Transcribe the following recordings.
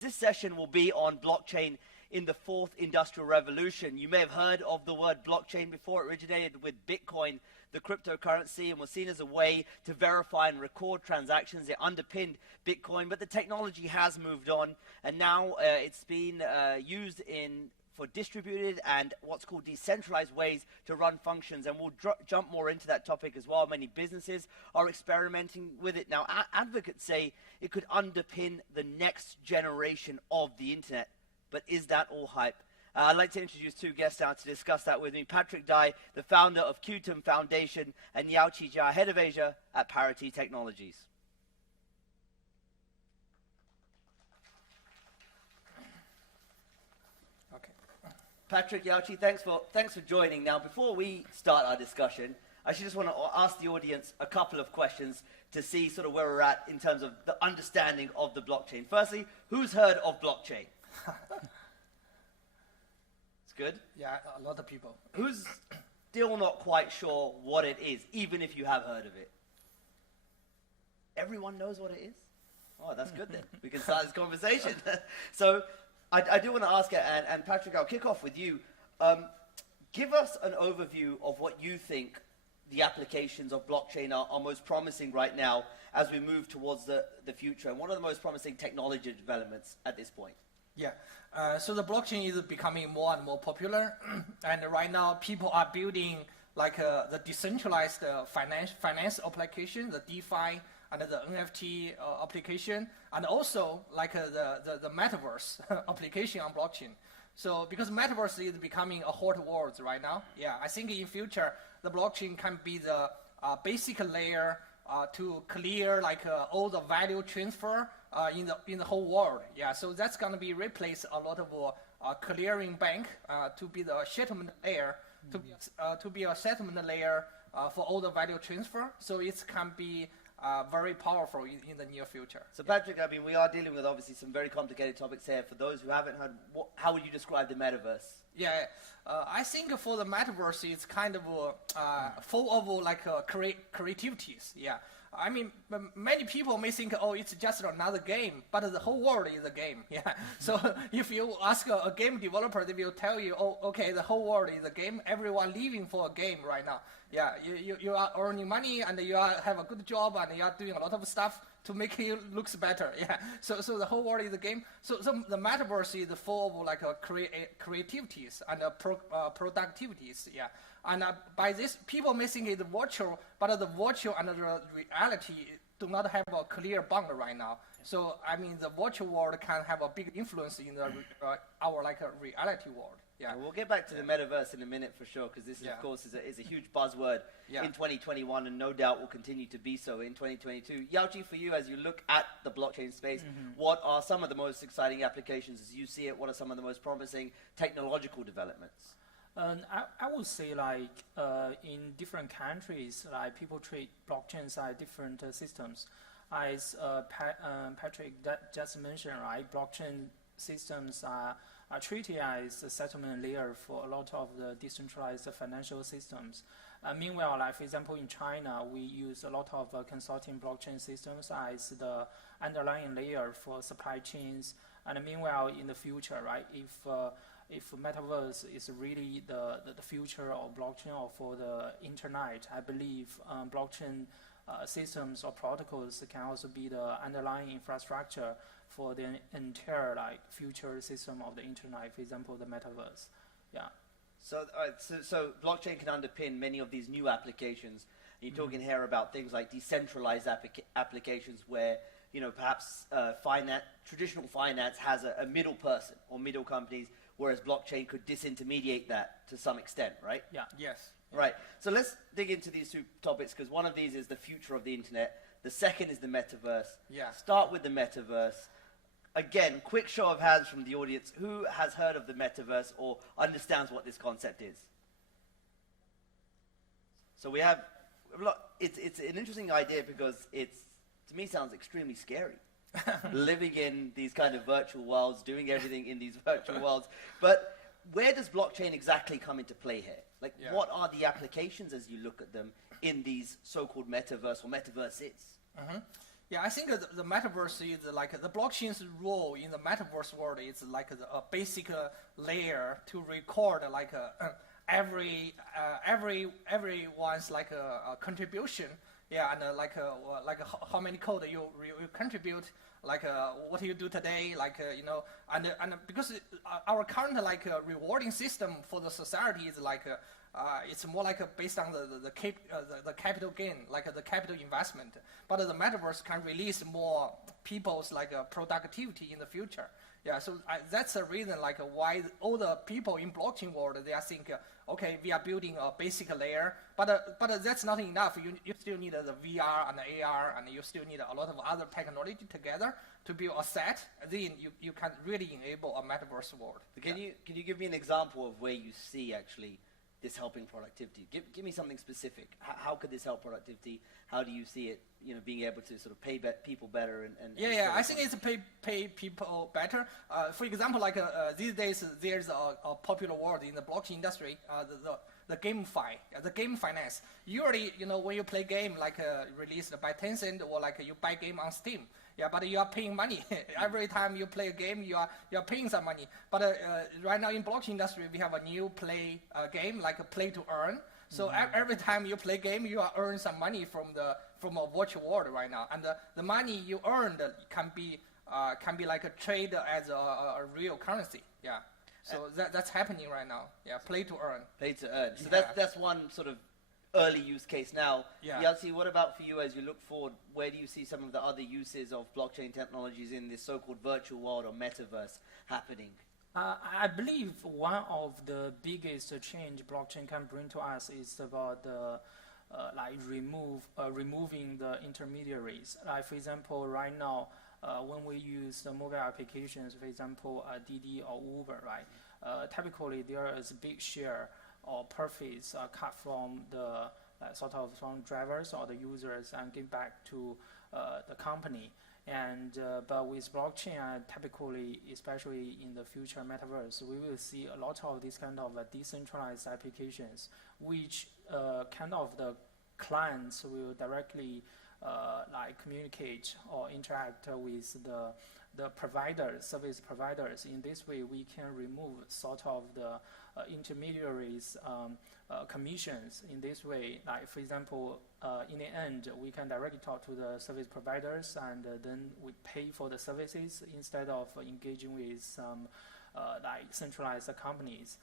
This session will be on blockchain in the fourth industrial revolution. You may have heard of the word blockchain before. It originated with Bitcoin, the cryptocurrency, and was seen as a way to verify and record transactions. It underpinned Bitcoin, but the technology has moved on, and now it's been used for distributed and what's called decentralized ways to run functions, and we'll jump more into that topic as well. Many businesses are experimenting with it now. Advocates say it could underpin the next generation of the internet, but is that all hype? I'd like to introduce two guests now to discuss that with me. Patrick Dai, the founder of Qtum Foundation, and Yaoqi Jia, head of Asia at Parity Technologies. Patrick, Yaoqi, thanks for joining. Now, before we start our discussion, I just want to ask the audience a couple of questions to see sort of where we're at in terms of the understanding of the blockchain. Firstly, who's heard of blockchain? It's good? Yeah, a lot of people. Who's still not quite sure what it is, even if you have heard of it? Everyone knows what it is? Oh, that's good then. We can start this conversation. So, I do want to ask, and Patrick, I'll kick off with you. Give us an overview of what you think the applications of blockchain are most promising right now as we move towards the future, and what are the most promising technology developments at this point? Yeah, so the blockchain is becoming more and more popular, and right now people are building like the decentralized finance application, the DeFi, and the NFT application, and also like the Metaverse application on blockchain. So because Metaverse is becoming a hot word right now, yeah, I think in future the blockchain can be the basic layer to clear like all the value transfer in the whole world. Yeah, so that's gonna be replace a lot of clearing bank to be the settlement layer, to be a settlement layer for all the value transfer. So it can be very powerful in the near future. So Patrick, I mean, we are dealing with obviously some very complicated topics here. For those who haven't heard, how would you describe the Metaverse? Yeah, I think for the Metaverse, it's kind of full of like creativities. Yeah, I mean, many people may think, oh, it's just another game, but the whole world is a game. Yeah, so if you ask a game developer, they will tell you, oh, okay, the whole world is a game. Everyone living for a game right now. Yeah, you are earning money and you have a good job and you are doing a lot of stuff to make you looks better. Yeah, so the whole world is a game. So the Metaverse is full of like creativities and productivities. Yeah, and by this, people may think it's virtual, but the virtual and the reality do not have a clear bond right now. So I mean, the virtual world can have a big influence in our like a reality world. Yeah, we'll get back to the Metaverse in a minute for sure, because this, of course, is a huge buzzword in 2021, and no doubt will continue to be so in 2022. Yaoqi, for you, as you look at the blockchain space, what are some of the most exciting applications as you see it? What are some of the most promising technological developments? I would say like in different countries, like people treat blockchains as different systems. As Patrick just mentioned, right, blockchain systems are treated as a settlement layer for a lot of the decentralized financial systems. Meanwhile, like for example, in China, we use a lot of consulting blockchain systems as the underlying layer for supply chains. And meanwhile, in the future, right, if Metaverse is really the future of blockchain or for the internet, I believe blockchain systems or protocols can also be the underlying infrastructure for the entire like future system of the internet, for example, the Metaverse. Yeah. So blockchain can underpin many of these new applications. You're talking here about things like decentralized applications where, you know, perhaps traditional finance has a middle person or middle companies, whereas blockchain could disintermediate that to some extent, right? Yeah. Yes. Right. So let's dig into these two topics, because one of these is the future of the internet. The second is the Metaverse. Yeah. Start with the Metaverse. Again, quick show of hands from the audience. Who has heard of the Metaverse or understands what this concept is? So we have, it's an interesting idea because to me, sounds extremely scary. Living in these kind of virtual worlds, doing everything in these virtual worlds. But where does blockchain exactly come into play here? Like, what are the applications as you look at them in these so-called metaverse or metaverses? Yeah, I think the metaverse is like the blockchain's role in the metaverse world is like a basic layer to record like everyone's like a contribution. Yeah, and how many code you contribute, like what you do today, like and because our current like rewarding system for the society is like it's more like based on the capital gain, like the capital investment. But the metaverse can release more people's like productivity in the future. Yeah, so that's the reason like why all the people in blockchain world they are thinking, okay, we are building a basic layer, but that's not enough. You still need the VR and the AR, and you still need a lot of other technology together to build a set. Then you can really enable a metaverse world. Can you give me an example of where you see actually this helping productivity? Give me something specific. How could this help productivity? How do you see it, being able to sort of pay people better and Yeah, I think it's pay people better. For example, like these days, there's a popular word in the blockchain industry, the GameFi, the game finance. Usually, when you play game like released by Tencent or like you buy game on Steam, yeah, but you are paying money. Every time you play a game, you are paying some money. But right now in blockchain industry, we have a new game like a play to earn. So every time you play game, you are earn some money from a virtual world right now, and the money you earned can be like a trade as a real currency. Yeah. So that's happening right now. Yeah, play to earn. Play to earn. So Yeah. that's one sort of early use case now. Yeah. Yalci, what about for you as you look forward? Where do you see some of the other uses of blockchain technologies in this so-called virtual world or metaverse happening? I believe one of the biggest change blockchain can bring to us is about the removing the intermediaries. Like for example, right now, when we use the mobile applications, for example, Didi or Uber, right? Typically, there is a big share or profits cut from the from drivers or the users and give back to the company. And but with blockchain, typically, especially in the future metaverse, we will see a lot of these kind of decentralized applications, which kind of the clients will directly communicate or interact with the providers, service providers. In this way, we can remove sort of the intermediaries commissions. In this way, like for example, in the end, we can directly talk to the service providers, and then we pay for the services instead of engaging with some centralized companies.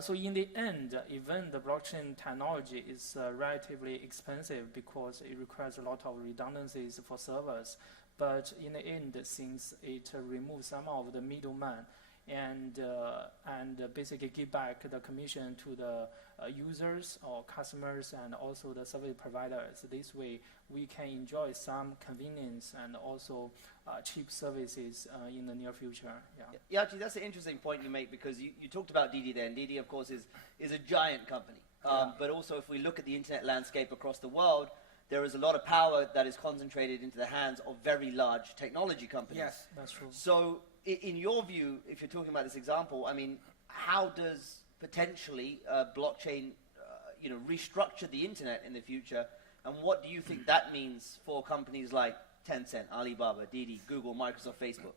So in the end, even the blockchain technology is relatively expensive because it requires a lot of redundancies for servers. But in the end, since it removes some of the middleman and basically give back the commission to the users or customers and also the service providers, this way we can enjoy some convenience and also cheap services in the near future. Yeah, actually, that's an interesting point you make, because you talked about Didi there, and Didi, of course, is a giant company. But also, if we look at the internet landscape across the world, there is a lot of power that is concentrated into the hands of very large technology companies. Yes, That's true. So, in your view, if you're talking about this example, I mean, how does potentially blockchain, restructure the internet in the future, and what do you think that means for companies like Tencent, Alibaba, Didi, Google, Microsoft, Facebook?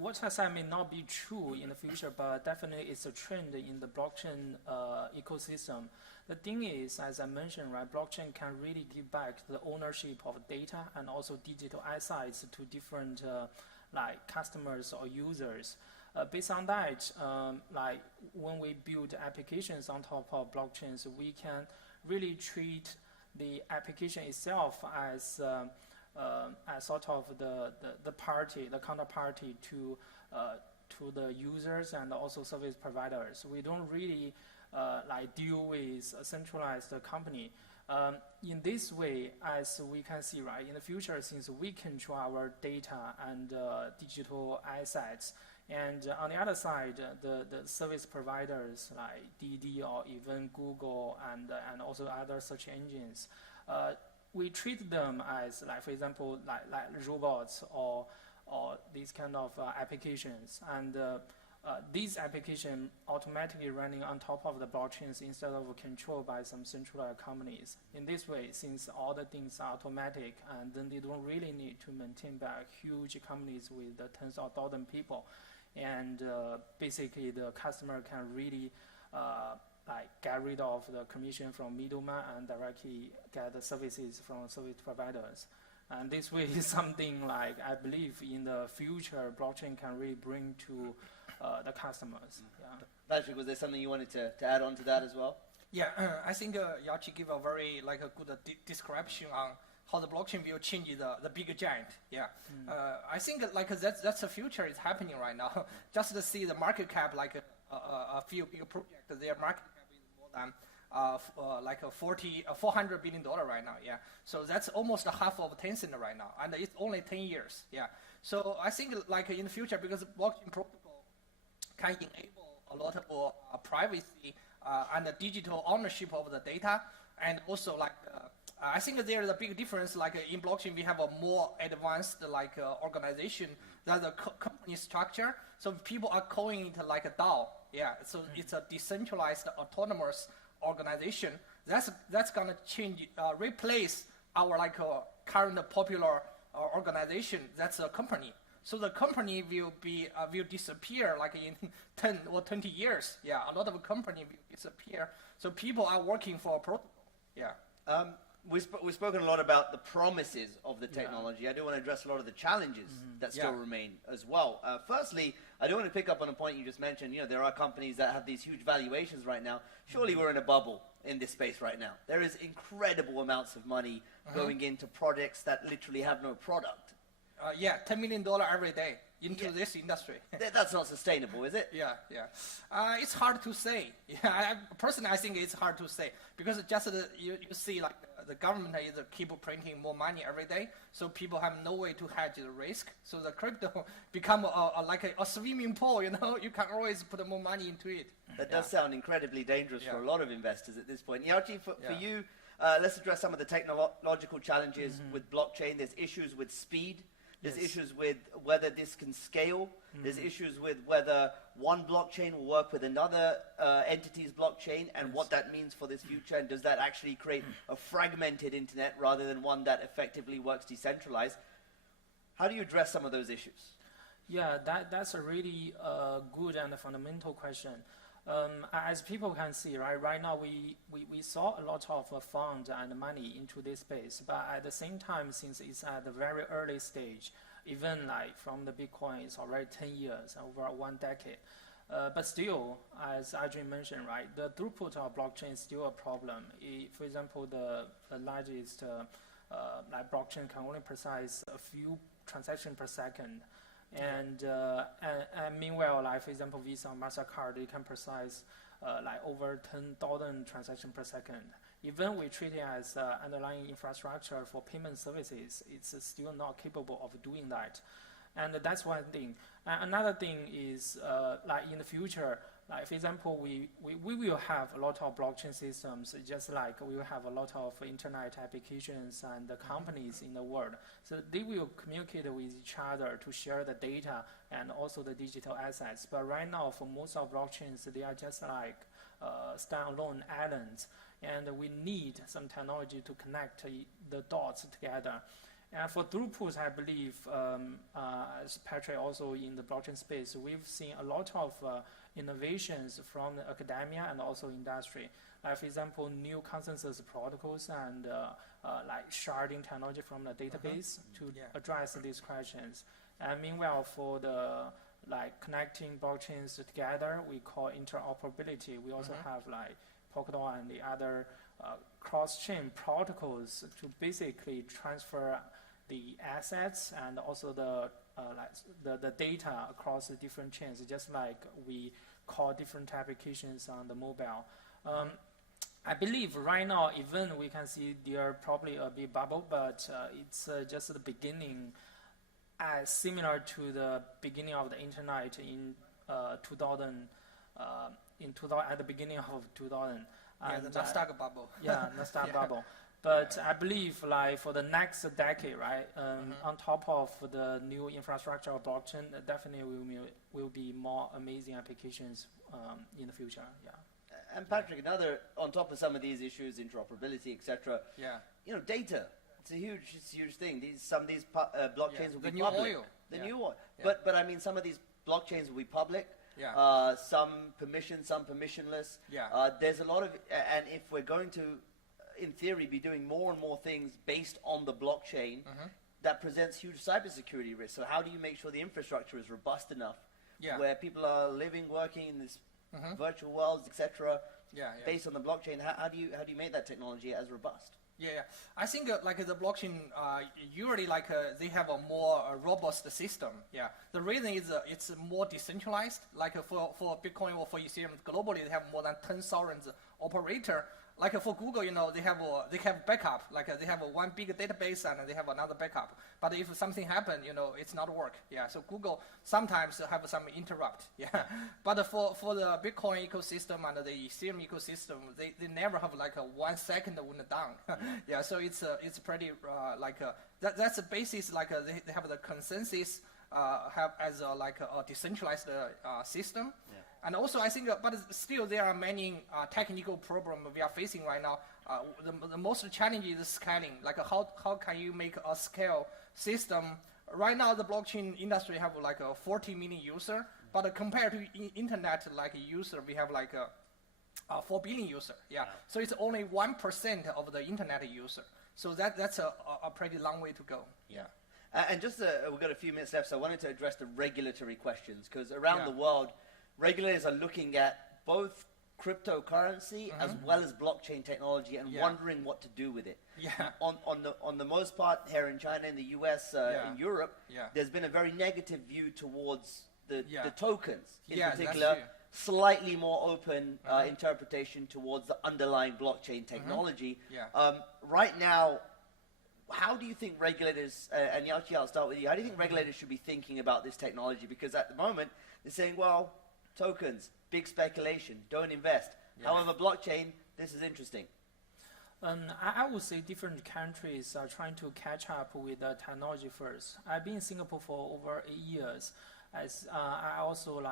What I said may not be true in the future, but definitely it's a trend in the blockchain ecosystem. The thing is, as I mentioned, right, blockchain can really give back the ownership of data and also digital assets to different customers or users. Based on that, when we build applications on top of blockchains, we can really treat the application itself as sort of the counterparty to the users and also service providers. We don't really deal with a centralized company. In this way, as we can see, right, in the future, since we control our data and digital assets, and on the other side, the service providers like Didi or even Google and also other search engines, we treat them as, for example, like robots or these kind of applications. And these applications automatically running on top of the blockchains instead of controlled by some centralized companies. In this way, since all the things are automatic, and then they don't really need to maintain by huge companies with tens of thousands of people, and basically the customer can really like get rid of the commission from middleman and directly get the services from service providers. And this way is something like I believe in the future blockchain can really bring to the customers. Yeah. Patrick, was there something you wanted to add on to that as well? Yeah, I think Yachi gave a very like a good description on how the blockchain will change the big giant. Yeah, I think like that's the future is happening right now. Just to see the market cap, like a few big projects, their market cap is more than like a $400 billion right now. Yeah, so that's almost half of Tencent right now, and it's only 10 years. Yeah, so I think like in the future, because blockchain protocol can enable a lot of privacy and the digital ownership of the data, and also like I think there is a big difference. Like in blockchain, we have a more advanced like organization than the company structure. So people are calling it like a DAO. Yeah, so it's a decentralized autonomous organization. That's gonna change, replace our like current popular organization. That's a company. So the company will disappear like in 10 or 20 years. Yeah, a lot of company will disappear. So people are working for a protocol. Yeah. We've spoken a lot about the promises of the technology. I do want to address a lot of the challenges that still remain as well. Firstly, I do want to pick up on a point you just mentioned. You know, there are companies that have these huge valuations right now. Surely we're in a bubble in this space right now. There is incredible amounts of money going into projects that literally have no product. Yeah, $10 million every day into this industry. That's not sustainable, is it? Yeah. It's hard to say. Yeah, personally, I think it's hard to say because just you see like the government is keep printing more money every day, so people have no way to hedge the risk. So the crypto become like a swimming pool. You know, you can always put more money into it. That does sound incredibly dangerous for a lot of investors at this point. Yachi, for you, let's address some of the technological challenges with blockchain. There's issues with speed. There's issues with whether this can scale. There's issues with whether one blockchain will work with another entity's blockchain and what that means for this future. And does that actually create a fragmented internet rather than one that effectively works decentralized? How do you address some of those issues? Yeah, that's a really good and fundamental question. As people can see, right now we saw a lot of funds and money into this space, but at the same time, since it's at the very early stage, even like from the Bitcoin, it's already 10 years, over 1 decade. But still, as Adrian mentioned, right, the throughput of blockchain is still a problem. For example, the largest like blockchain can only process a few transactions per second. And meanwhile, like for example, Visa, MasterCard, they can process like over 10,000 transactions per second. Even we treat it as underlying infrastructure for payment services, it's still not capable of doing that. And that's one thing. Another thing is like in the future, like for example, we will have a lot of blockchain systems, just like we will have a lot of internet applications and the companies in the world. So they will communicate with each other to share the data and also the digital assets. But right now, for most of blockchains, they are just like standalone islands, and we need some technology to connect the dots together. And for throughput, I believe, as Patrick also in the blockchain space, we've seen a lot of innovations from the academia and also industry. Like for example, new consensus protocols and like sharding technology from the database to address these questions. And meanwhile, for the like connecting blockchains together, we call interoperability. We also have like Polkadot and the other cross-chain protocols to basically transfer the assets and also the data across the different chains, just like we call different applications on the mobile. I believe right now, even we can see there probably a big bubble, but it's just the beginning, similar to the beginning of the internet in 2000, at the beginning of 2000. Yeah, the Nasdaq bubble. Yeah, Nasdaq bubble. But I believe like for the next decade, right, on top of the new infrastructure of blockchain, definitely will be more amazing applications in the future. Yeah. And Patrick, on top of some of these issues, interoperability, etc. Yeah. Data. It's a huge thing. Some of these blockchains will be the new public. oil. The new oil. Yeah. But I mean, some of these blockchains will be public. Yeah. Some permission, some permissionless. Yeah. There's a lot of, and if we're going to, in theory, be doing more and more things based on the blockchain, that presents huge cybersecurity risks. So how do you make sure the infrastructure is robust enough where people are living, working in this virtual worlds, etc. Based on the blockchain? How do you make that technology as robust? Yeah. I think like the blockchain, usually like they have a more robust system. Yeah. The reason is it's more decentralized. Like for Bitcoin or for Ethereum globally, they have more than 10,000 operator. Like for Google, they have backup. Like they have one big database and they have another backup. But if something happens, it's not work. Yeah. So Google sometimes have some interrupt. Yeah. But for the Bitcoin ecosystem and the Ethereum ecosystem, they never have like a 1 second when down. Yeah. So it's pretty that's the basis. Like they have the consensus have as a decentralized system. Yeah. And also, I think, but still, there are many technical problems we are facing right now. The most challenging is scaling. Like, how can you make a scale system? Right now, the blockchain industry have like 40 million user, but compared to internet like user, we have like 4 billion user. Yeah. So it's only 1% of the internet user. So that's a pretty long way to go. Yeah. And just we've got a few minutes left, so I wanted to address the regulatory questions because around the world, regulators are looking at both cryptocurrency as well as blockchain technology and wondering what to do with it. Yeah. On the most part, here in China, in the US, in Europe, there's been a very negative view towards the tokens. In particular, slightly more open interpretation towards the underlying blockchain technology. Right now, how do you think regulators, and Yaoqi, I'll start with you, how do you think regulators should be thinking about this technology? Because at the moment, they're saying, well, tokens, big speculation, don't invest. However, blockchain, this is interesting. I would say different countries are trying to catch up with the technology first. I've been in Singapore for over 8 years. As I also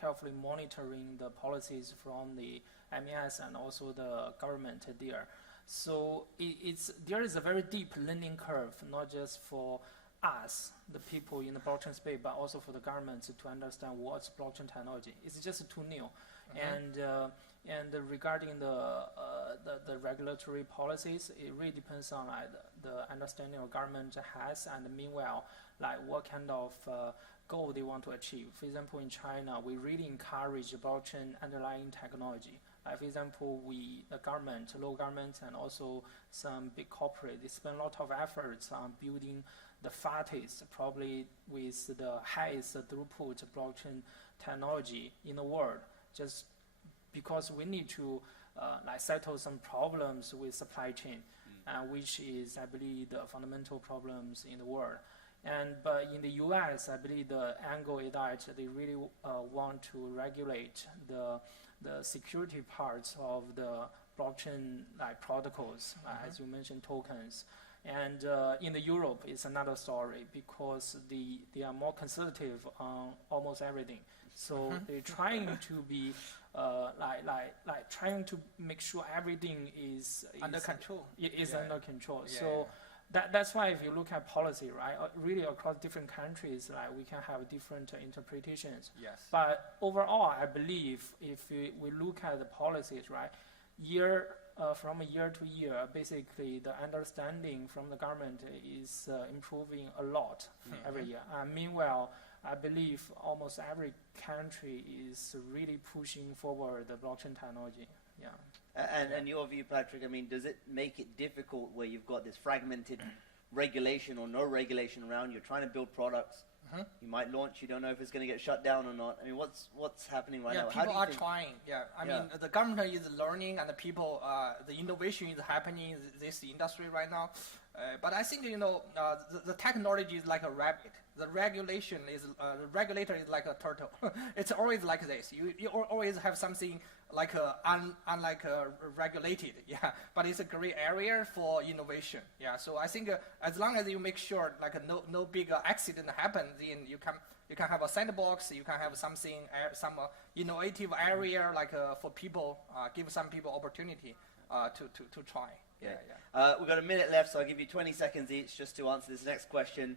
carefully monitoring the policies from the MES and also the government there. So there is a very deep learning curve, not just for us, the people in the blockchain space, but also for the government to understand what's blockchain technology. It's just too new. And regarding the regulatory policies, it really depends on the understanding of government has, and meanwhile, what kind of goal they want to achieve. For example, in China, we really encourage blockchain underlying technology. For example, the government, local government, and also some big corporate, they spend a lot of efforts on building the fastest, probably with the highest throughput blockchain technology in the world, just because we need to settle some problems with supply chain, which is, I believe, the fundamental problems in the world. But in the US, I believe the angle is that they really want to regulate the security parts of the blockchain protocols, as you mentioned, tokens. And in the Europe, it's another story because they are more conservative on almost everything. So they're trying to be trying to make sure everything is under control. Under control. So that's why if you look at policy, right, really across different countries, we can have different interpretations. Yes. But overall, I believe if we look at the policies, right, from year to year, basically the understanding from the government is improving a lot every year. Meanwhile, I believe almost every country is really pushing forward the blockchain technology. Yeah. And your view, Patrick, I mean, does it make it difficult where you've got this fragmented regulation or no regulation around? You're trying to build products. You might launch. You don't know if it's going to get shut down or not. I mean, what's happening right now? People are trying. I mean, the government is learning, and the people, the innovation is happening in this industry right now. But I think the technology is like a rabbit. The regulation is the regulator is like a turtle. It's always like this. You always have something like unlike regulated. Yeah, but it's a great area for innovation. Yeah, so I think as long as you make sure like no big accident happens, then you can have a sandbox. You can have something some innovative area like for people, give some people opportunity to try. Yeah. We've got a minute left, so I'll give you 20 seconds each just to answer this next question.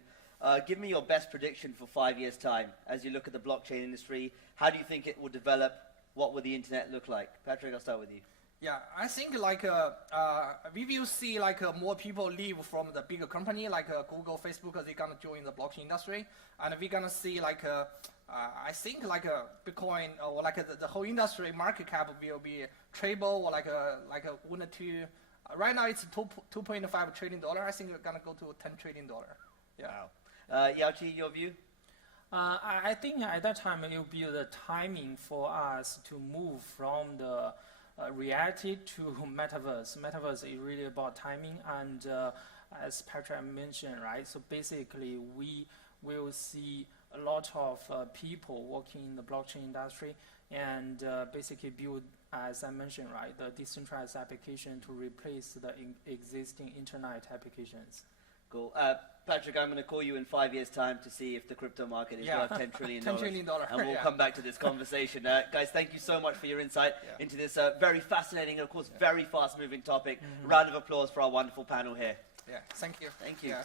Give me your best prediction for 5 years' time as you look at the blockchain industry. How do you think it will develop? What will the internet look like? Patrick, I'll start with you. Yeah, I think like we will see like more people leave from the bigger company like Google, Facebook. They're gonna join the blockchain industry, and we're gonna see like I think like Bitcoin or like the whole industry market cap will be triple or like a 1 or 2. Right now it's $2.5 trillion. I think we're gonna go to $10 trillion. Yeah. Wow. Yao-Chi, your view? I think at that time it will be the timing for us to move from the reality to Metaverse. Metaverse is really about timing, and as Patrick mentioned, right? So basically, we will see a lot of people working in the blockchain industry, and basically build, as I mentioned, right, the decentralized application to replace the existing internet applications. Cool. Patrick, I'm going to call you in 5 years' time to see if the crypto market is worth $10 trillion. $10 trillion. And we'll come back to this conversation. Guys, thank you so much for your insight into this very fascinating and, of course, very fast-moving topic. Round of applause for our wonderful panel here. Yeah, thank you. Thank you. Yeah,